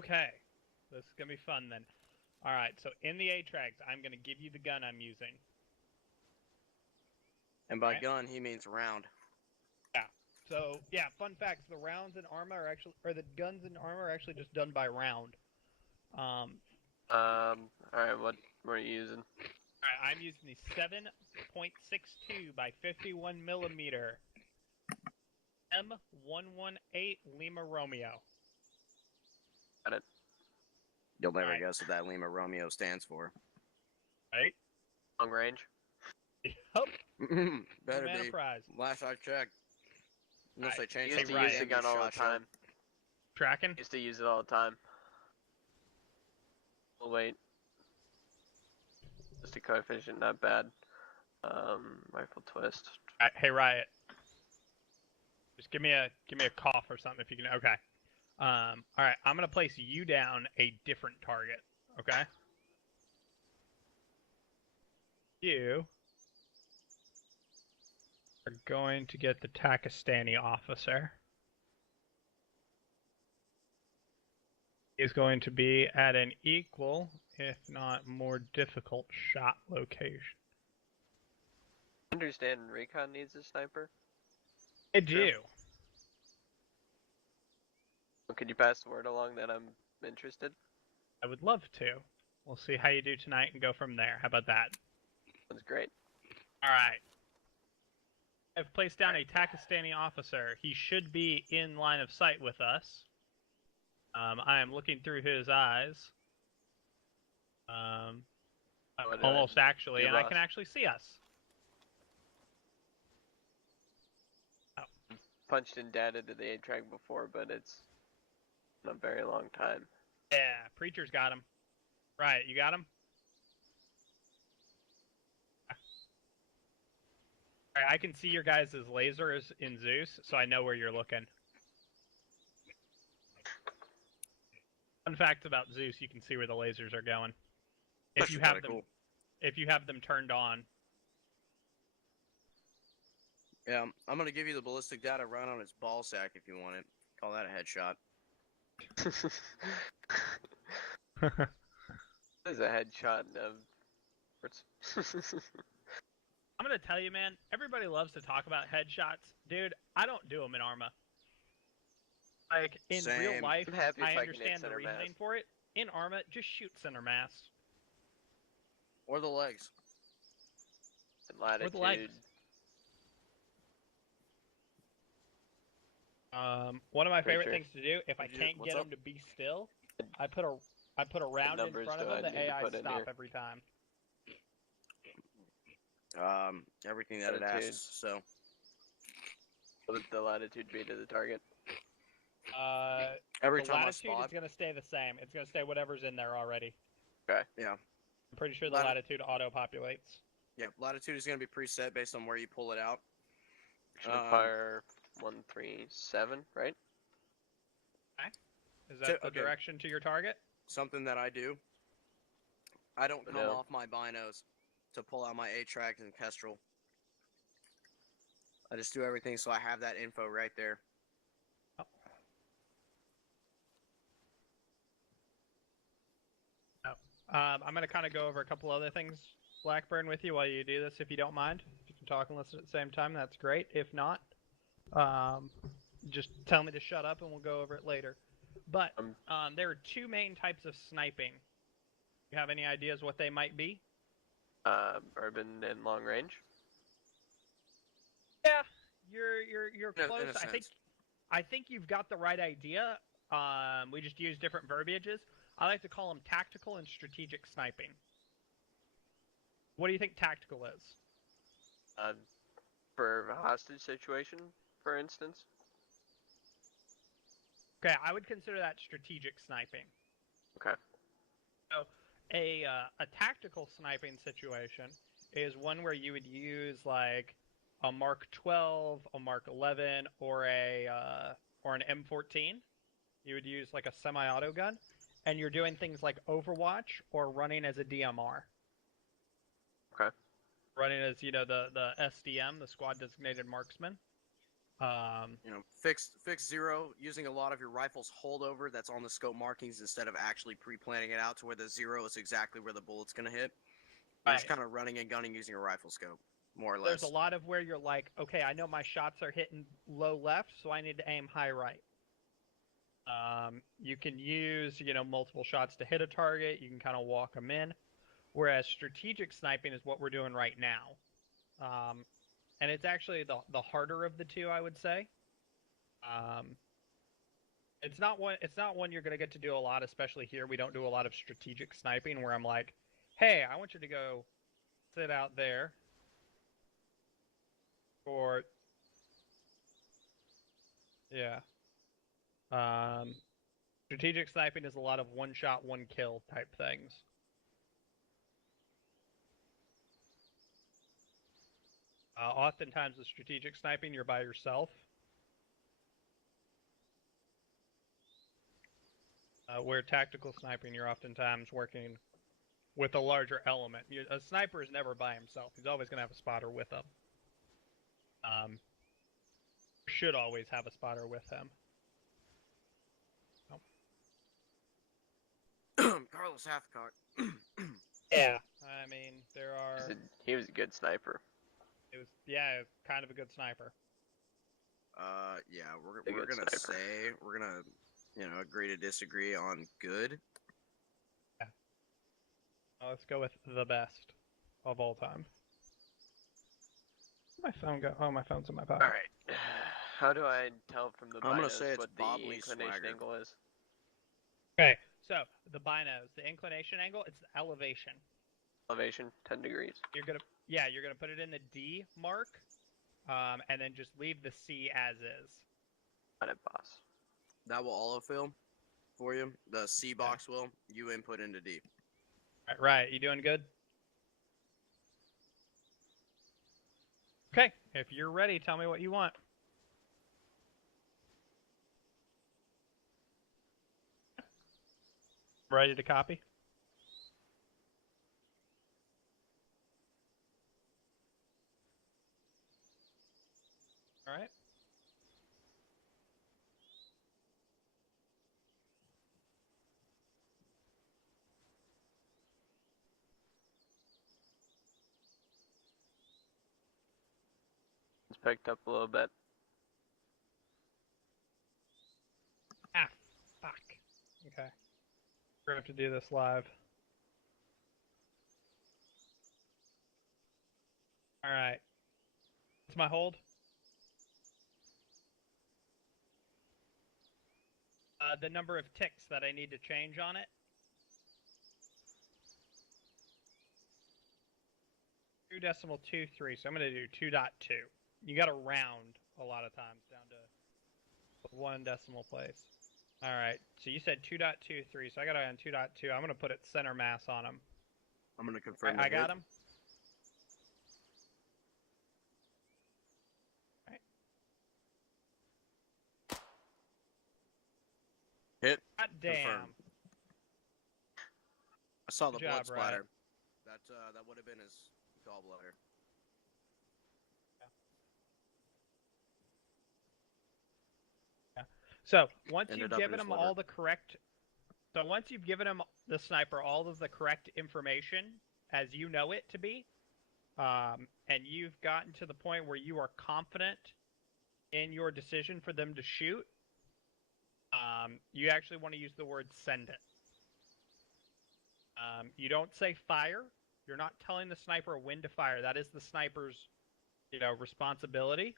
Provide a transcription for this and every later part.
Okay, this is gonna be fun then. All right, so in the A-Trags, I'm gonna give you the gun I'm using. And by Right. gun, he means round. Yeah. So yeah, fun facts: the rounds in ArmA are actually, or the guns in ArmA are actually just done by round. Alright, what are you using? All right, I'm using the 7.62 by 51 millimeter M118 Lima Romeo. Got it. You'll never Right. guess what that Lima Romeo stands for. Right. Long range? Yep. Better Savannah be. Prize. Last I checked. Unless they Right. changed Used it to Right. use the gun all the time. Tracking. Used to use it all the time. Oh wait. Just a coefficient, not bad. Rifle twist. All right, hey Riot. Just give me a cough or something if you can. Okay. All right, I'm gonna place you down a different target. Okay. You are going to get the Pakistani officer. He's going to be at an equal, if not more difficult, shot location. Understand recon needs a sniper? I do. Could you pass the word along that I'm interested? I would love to. We'll see how you do tonight and go from there. How about that? That's great. All right. I've placed down a Pakistani officer. He should be in line of sight with us. I am looking through his eyes. Almost actually, and I can actually see us. Oh. Punched in data to the A-Track before, but it's been a very long time. Yeah, Preacher's got him. Right, you got him? All right, I can see your guys' lasers in Zeus, so I know where you're looking. Fun fact about Zeus, you can see where the lasers are going. If you have them, if you have them turned on. Yeah, I'm gonna give you the ballistic data run on his ball sack if you want it. Call that a headshot. There's a headshot of. I'm gonna tell you, man. Everybody loves to talk about headshots, dude. I don't do them in ArmA. Like in real life, I understand the reasoning for it. In ArmA, just shoot center mass. Or the legs. Latitude. Or the legs. One of my favorite things to do, if I can't get them to be still, I put a round in front of them. The AI stop every time. Everything that it asks. So. What would the latitude be to the target? Every the time latitude I spot, is going to stay the same. It's going to stay whatever's in there already. Okay. Yeah. I'm pretty sure the latitude auto-populates. Yeah, latitude is going to be preset based on where you pull it out. Should fire 137, right? Okay. Is that the direction to your target? Something that I do. I don't come off my binos to pull out my A-Track and Kestrel. I just do everything so I have that info right there. Oh. I'm going to kind of go over a couple other things, Blackburn, with you while you do this, if you don't mind. If you can talk and listen at the same time, that's great. If not, just tell me to shut up and we'll go over it later. But there are two main types of sniping. You have any ideas what they might be? Urban and long range. Yeah, you're close. I think you've got the right idea. We just use different verbiages. I like to call them tactical and strategic sniping. What do you think tactical is? For a hostage situation, for instance. Okay, I would consider that strategic sniping. Okay. So a tactical sniping situation is one where you would use like a Mark 12, a Mark 11, or an M14. You would use like a semi-auto gun, and you're doing things like Overwatch or running as a DMR. Okay. Running as the SDM, the Squad Designated Marksman. You know, fix 0 using a lot of your rifle's holdover that's on the scope markings instead of actually pre-planning it out to where the 0 is exactly where the bullet's gonna hit. You're just kind of running and gunning using a rifle scope, more or less. There's a lot of where you're like, okay, I know my shots are hitting low left, so I need to aim high right. You can use, multiple shots to hit a target. You can kind of walk them in. Whereas strategic sniping is what we're doing right now. And it's actually the harder of the two, I would say. It's not one you're going to get to do a lot, especially here. We don't do a lot of strategic sniping where I'm like, hey, I want you to go sit out there. Or, yeah. Strategic sniping is a lot of one shot, one kill type things. Oftentimes with strategic sniping, you're by yourself. Where tactical sniping, you're oftentimes working with a larger element. A sniper is never by himself. He's always going to have a spotter with him. Should always have a spotter with him. Carlos Hathcock. Yeah, I mean, there are... He was a good sniper. Kind of a good sniper. Yeah, we're gonna agree to disagree on good. Yeah. Let's go with the best of all time. Where'd my phone go? Oh, my phone's in my pocket. All right. How do I tell from the I'm gonna binos say it's what the Bob Lee inclination Swagger. angle is? Okay, so the binos, the inclination angle, it's the elevation. Elevation, 10 degrees. You're gonna put it in the D mark, and then just leave the C as is. Got it, boss. That will autofill for you. The C box will. You input into D. Right. You doing good? Okay. If you're ready, tell me what you want. Ready to copy? All right. It's picked up a little bit. Ah, fuck. Okay. We're gonna have to do this live. All right. What's my hold? The number of ticks that I need to change on it. 2.23, so I'm going to do 2.2. You got to round a lot of times down to 1 decimal place. All right, so you said 2.23, so I got it on 2.2. I'm going to put it center mass on them. I'm going to confirm. I got him. Hit. God damn. Confirm. I saw the Good blood job, splatter. That would have been his gallbladder. Yeah. So once Ended you've up in given his him liver. all the correct, so once you've given him the sniper all of the correct information as you know it to be, and you've gotten to the point where you are confident in your decision for them to shoot, you actually want to use the word send it. You don't say fire. You're not telling the sniper when to fire. That is the sniper's, responsibility.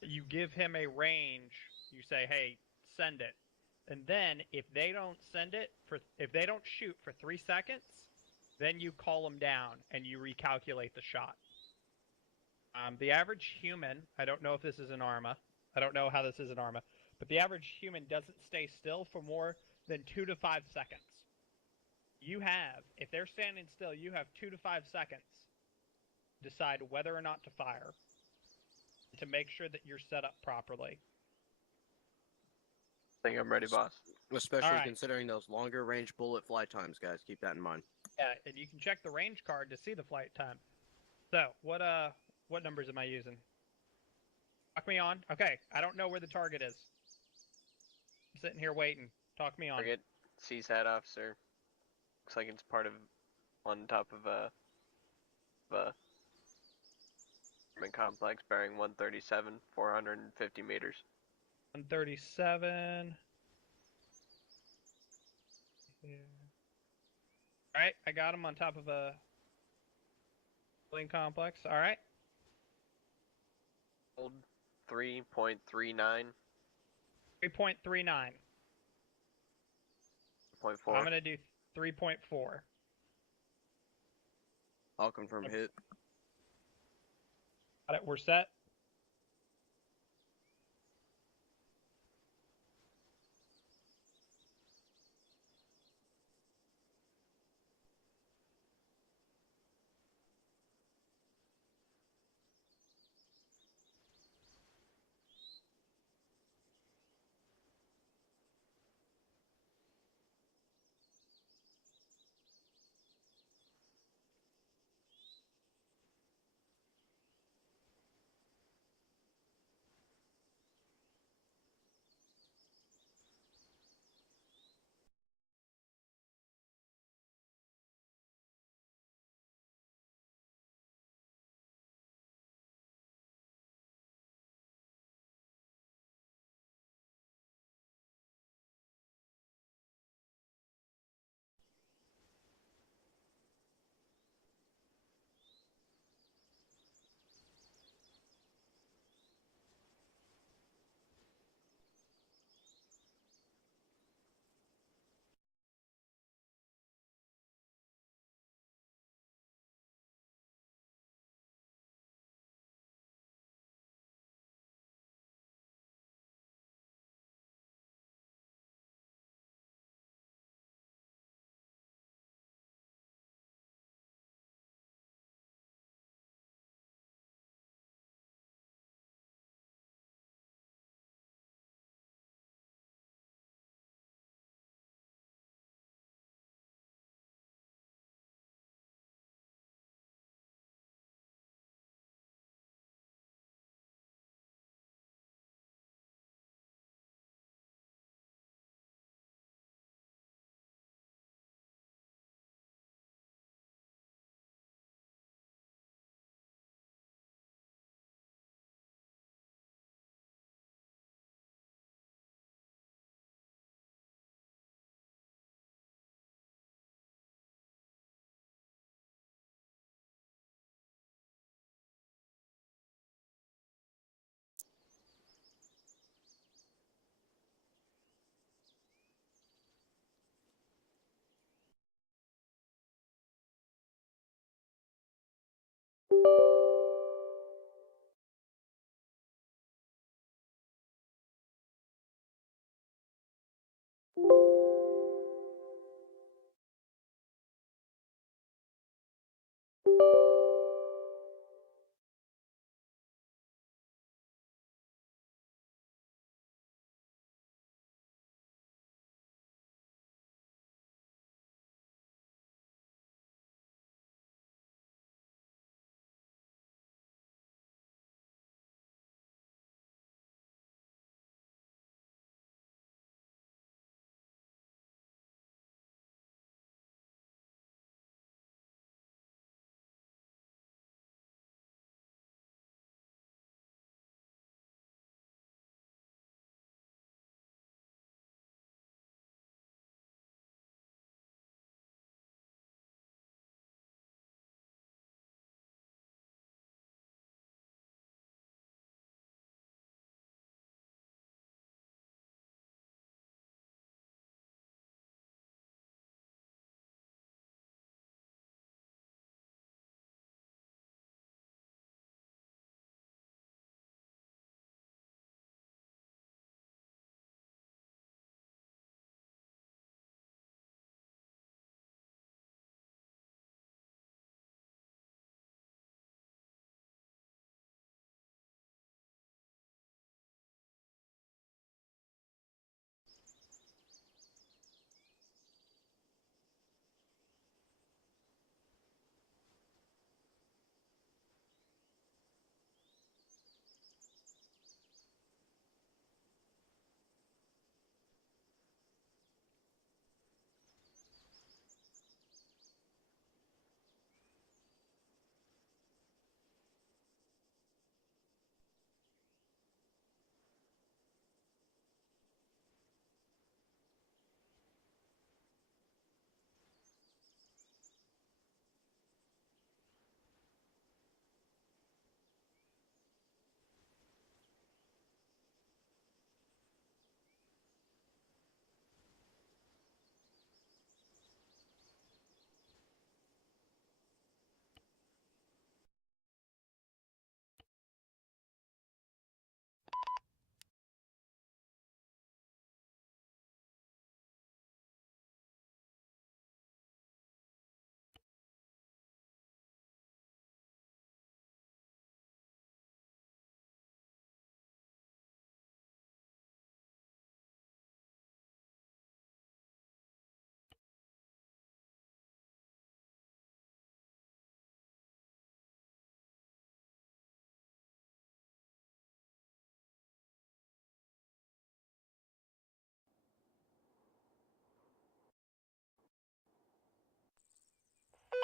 You give him a range. You say, hey, send it. And then if they don't shoot for 3 seconds, then you call them down and you recalculate the shot. The average human, I don't know if this is an ArmA. I don't know how this is an ArmA. But the average human doesn't stay still for more than 2 to 5 seconds. If they're standing still, you have 2 to 5 seconds to decide whether or not to fire, to make sure that you're set up properly. I think I'm ready, boss. Especially considering those longer range bullet flight times, guys. Keep that in mind. Yeah, and you can check the range card to see the flight time. So, what numbers am I using? Talk me on. Okay, I don't know where the target is. I'm sitting here waiting. Talk me on. Target CSAT officer. Looks like it's part of on top of a apartment complex bearing 137, 450 meters. 137. Yeah. All right, I got him on top of a building complex. All right. Hold 3.39. 3.39. 0.4. I'm gonna do 3.4. I'll confirm hit. Got it. We're set.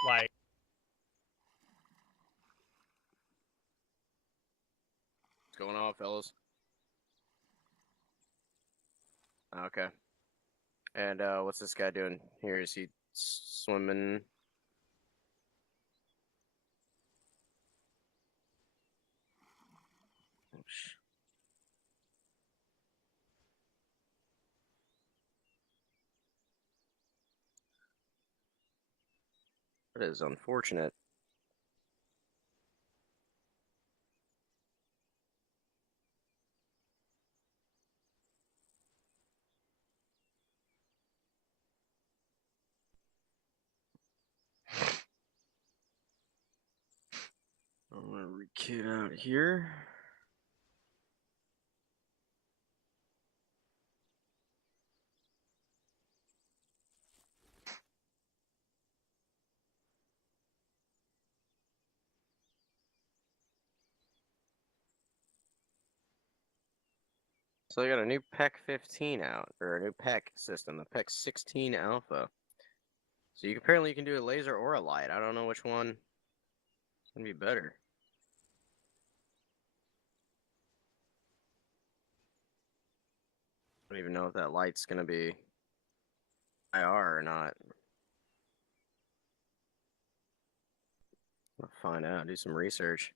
Like, What's going on, fellas? Okay. And what's this guy doing here? Is he swimming? That is unfortunate. I'm gonna re-kit out here. So they got a new PEC 15 out, or a new PEC system, the PEC 16 Alpha. So apparently you can do a laser or a light. I don't know which one is gonna be better. I don't even know if that light's gonna be IR or not. I'll find out. Do some research.